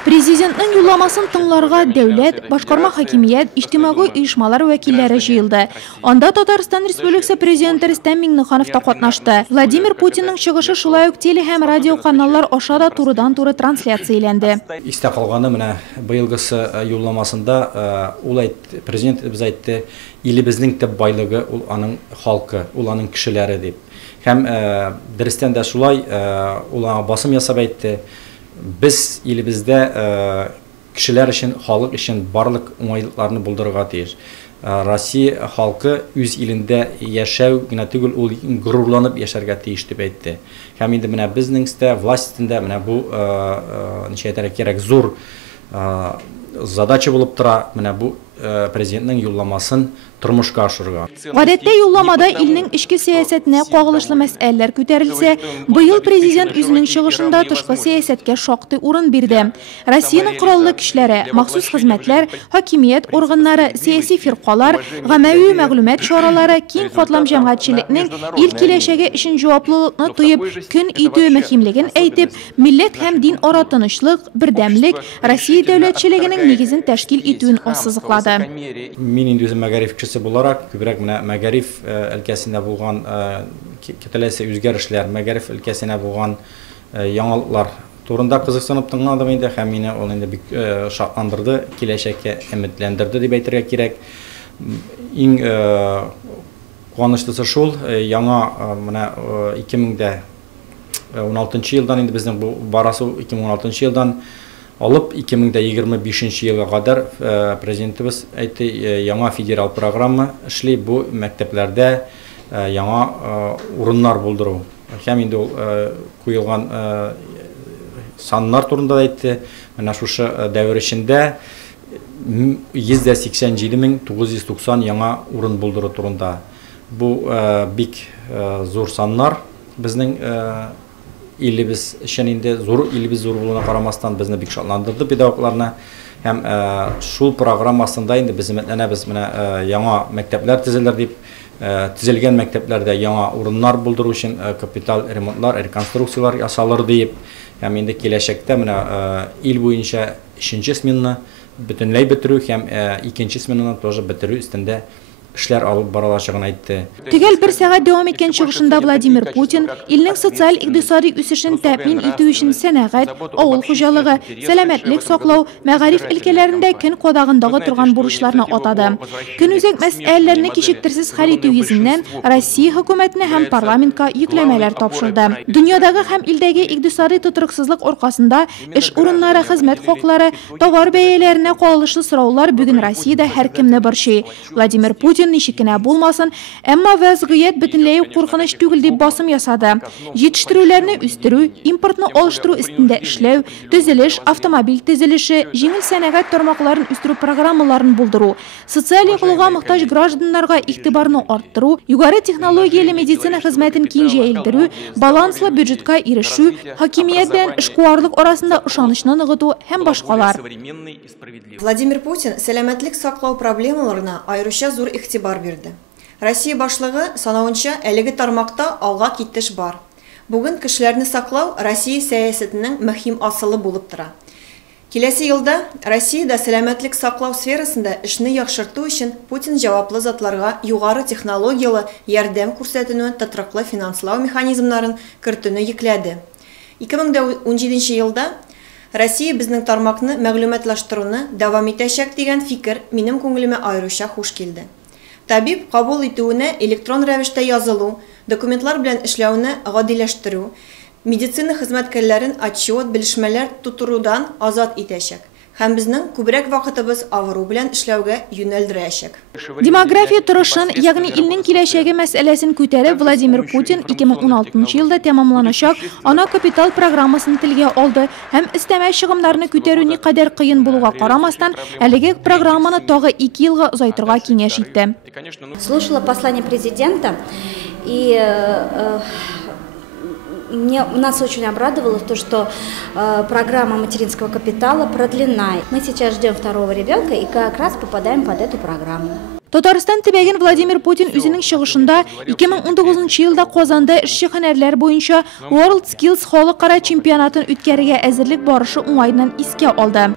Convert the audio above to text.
Президентның юлламасын тыңларга дәүләт, башкарма хакимият, иҗтимагый оешмалар вәкилләре җыелды. Анда Татарстан Республикасы Президенты Рөстәм Миңнеханов та катнашты. Владимир Путинның чыгышы шулай ук теле һәм радио каналлар аша да турыдан-туры трансляцияләнде. Истә калганы менә быелгысы юлламасында президент без әйтте, илебезнең төп байлыгы ул аның халкы, ул аның кешеләре дип. Һәм дөрестән дә шулай ул басым ясап әйтте. Biz ilimizde kişiler için, halk için barlık umaylıklarını buldurga tiyir. Россия halkı üz ilinde yaşav gına tügül ol gururlanıp yaşarga tiyir dip etti. Hem indi mine bizningste, vlastinde mine bu nişeytere kerek zor задача булып тора менә бу президентның юлламасын тормышка ашырга. Гадәттә юлламада илнең ичке сәясәтенә кагылышлы мәсьәләләр күтәрелсә, быел президент үзенең чыгышында тышкы сәясәткә шактый урын бирде. Россиянең кораллы көчләре, махсус хезмәтләр, хакимият органнары, сияси фиркалар, гамәви мәгълүмат чаралары киң катлам җәмәгатьчелекнең ил киләчәге өчен җаваплылыкны тоеп, көн итү мөһимлеген әйтеп, милләт һәм дин ара тынычлык, бердәмлек, Россия дәүләтчелегенең нигезен тәшкил итүен ассызыклады. Мин инде үзем мәгариф кешесе буларак, күбрәк менә мәгариф өлкәсендә булган китәләсе үзгәрешләр, мәгариф өлкәсенә булган яңалыклар турында кызыксынып тыңладым инде, һәм мине ул инде бик шатландырды, киләчәккә өметләндерде дип әйтергә кирәк. Иң куанычлысы шул, яңа менә 2016 елдан инде безнең бу барасы 2016 елдан алып 2025 елга кадәр президентыбыз әйтте, яңа федераль программа эшли бу мәктәпләрдә яңа урыннар булдыру. Һәм инде ул куелган саннар турында әйтте. Менә шушы дәвер эчендә 187,990 яңа урын булдыру турында. Бу бик зур саннар. Безнең илебез өчен инде зур илебез зур булуына карамастан безне бик шатландырды педагогларны. Һәм шул программасында инде без өметләнәбез, менә яңа мәктәпләр төзелер дип, төзелгән мәктәпләрдә яңа урыннар булдыру өчен капиталь ремонтлар, реконструкциялар ясалыр дип, һәм инде киләчәктә менә ил буенча 3нче сменаны бөтенләй бетерү һәм 2нче сменаны тоже бетерү өстендә эшләр алып барылачагын әйтте. Төгәл бер сәгать дәвам иткән чыгышында Владимир Путин илнең социаль-икътисади үсешен тәэмин итү өчен сәнәгать, авыл хуҗалыгы, сәламәтлек саклау, мәгариф өлкәләрендә көн кадагындагы торган бурычларны атады. Көнүзәк мәсьәләләрне кичектерсез хәл итү йөзеннән Россия хөкүмәтенә һәм парламентка йөкләмәләр тапшырды. Дөньядагы һәм илдәге икътисади тотрыксызлык аркасында эш урыннары, хезмәт хаклары, товар бәяләренә кагылышлы сораулар бүген Россиядә һәркемне борчый. Владимир Путин ничекенә булмасын, әмма вазгыять бөтенләй куркыныч түгел дип басым ясады. Җитештерүләрне үстерү, импортны алыштыру өстендә эшләү, төзелеш, автомобиль төзелеше, җиңел сәнәгать тармакларын үстерү программаларын булдыру, социаль яклауга мохтаҗ гражданнарга игътибарны арттыру, югары технологияле медицина хезмәтен киң җәелдерү, баланслы бюджетка ирешү, хакимият белән эшкуарлык арасында ышанычны ныгыту һәм башкалар. Владимир Путин сәламәтлек саклау проблемаларына аеруча зур игътибар бирде. Россия башлыгы санавынча әлеге тармакта алга китеш бар. Бүген кешеләрне саклау Россия сәясәтенең мөһим асылы булып тора. Киләсе елда Россиядә сәламәтлек саклау сферасында эшне яхшырту өчен Путин җаваплы затларга югары технологиялы ярдәм күрсәтүне тотрыклы финанслау механизмнарын кертүне йөкләде. 2017 елда Россия безнең тармакны мәгълүматлаштыруны дәвам итәчәк дигән фикер минем күңелемә аеруча хуш килде. Табиб кабул итүенә электрон рәвештә язылу, документлар белән эшләүне гадиләштерү, медицина хезмәткәрләрен отчет, белешмәләр тутырудан азат итәчәк. Һәм безнең күбрәк вакытыбыз авыру белән эшләүгә юнәлдерәчәк. Демография торышын, ягъни илнең киләчәге мәсьәләсен күтәреп, Владимир Путин 2016 елда тәмамланачак ана капитал программасын телгә алды һәм өстәмә чыгымнарны күтәрү никадәр кыен булуга карамастан, әлеге программаны тагы 2 елга озайтырга киңәш итте. Слушала послание президента и нас очень обрадовало то, что программа материнского капитала продлена. Мы сейчас ждем второго ребенка и как раз попадаем под эту программу. Татарстан тибеген Владимир Путин үзенең чыгышында 2019 елда Казанда эшче һөнәрләр буенча World Skills халыкара чемпионатын үткәрергә әзерлек барышы уңайыннан искә алды.